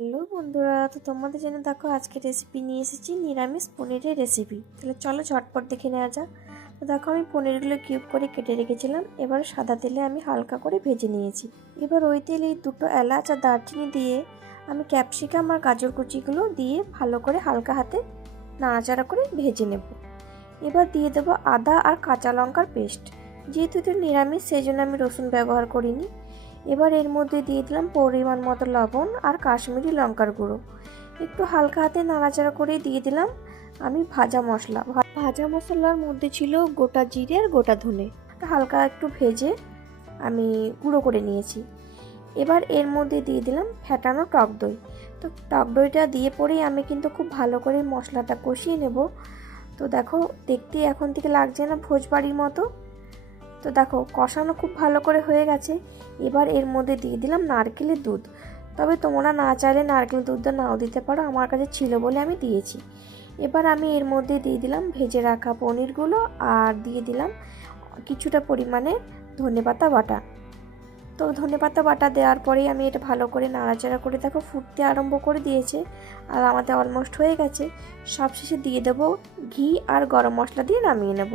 Hello বন্ধুরা, তো তোমাদের জন্য দেখো আজকে রেসিপি নিয়ে এসেছি নিরামিষ পনিরের রেসিপি। তাহলে চলো ঝটপট দেখে নেওয়া যাক। তো দেখো আমি পনিরগুলো কিউব করে কেটে রেখেছিলাম। এবার সাদা তেলে আমি হালকা করে ভেজে নিয়েছি। এবার ওই তেলে দুটো এলাচ আর দারচিনি দিয়ে আমি ক্যাপসিকাম আর গাজর কুচিগুলো দিয়ে ভালো করে হালকা হাতে নাড়াচাড়া করে ভেজে নেব। এবার দিয়ে দেবো আদা আর কাঁচা লঙ্কার পেস্ট। যেহেতু এটা নিরামিষ সেই জন্য আমি রসুন ব্যবহার করিনি। এবার এর মধ্যে দিয়ে দিলাম পরিমাণ মতো লবণ আর কাশ্মীরি লঙ্কার গুঁড়ো। একটু হালকা হাতে নাড়াচাড়া করে দিয়ে দিলাম আমি ভাজা মশলা। ভাজা মশলার মধ্যে ছিল গোটা জিরে আর গোটা ধনে, হালকা একটু ভেজে আমি গুঁড়ো করে নিয়েছি। এবার এর মধ্যে দিয়ে দিলাম ফ্যাটানো টক দই। তো টক দইটা দিয়ে পরেই আমি কিন্তু খুব ভালো করে মশলাটা কষিয়ে নেব। তো দেখো দেখতে এখন থেকে লাগছে না ভোজবাড়ির মতো। তো দেখো কষানো খুব ভালো করে হয়ে গেছে। এবার এর মধ্যে দিয়ে দিলাম নারকেলের দুধ। তবে তোমরা না চাইলে নারকেল দুধটা নাও দিতে পারো, আমার কাছে ছিল বলে আমি দিয়েছি। এবার আমি এর মধ্যে দিয়ে দিলাম ভেজে রাখা পনিরগুলো আর দিয়ে দিলাম কিছুটা পরিমাণে ধনেপাতা বাটা। তো ধনেপাতা বাটা দেওয়ার পরেই আমি এটা ভালো করে নাড়াচাড়া করে দেখো ফুটতে আরম্ভ করে দিয়েছে আর আমাদের অলমোস্ট হয়ে গেছে। সবশেষে দিয়ে দেবো ঘি আর গরম মশলা দিয়ে নামিয়ে নেব।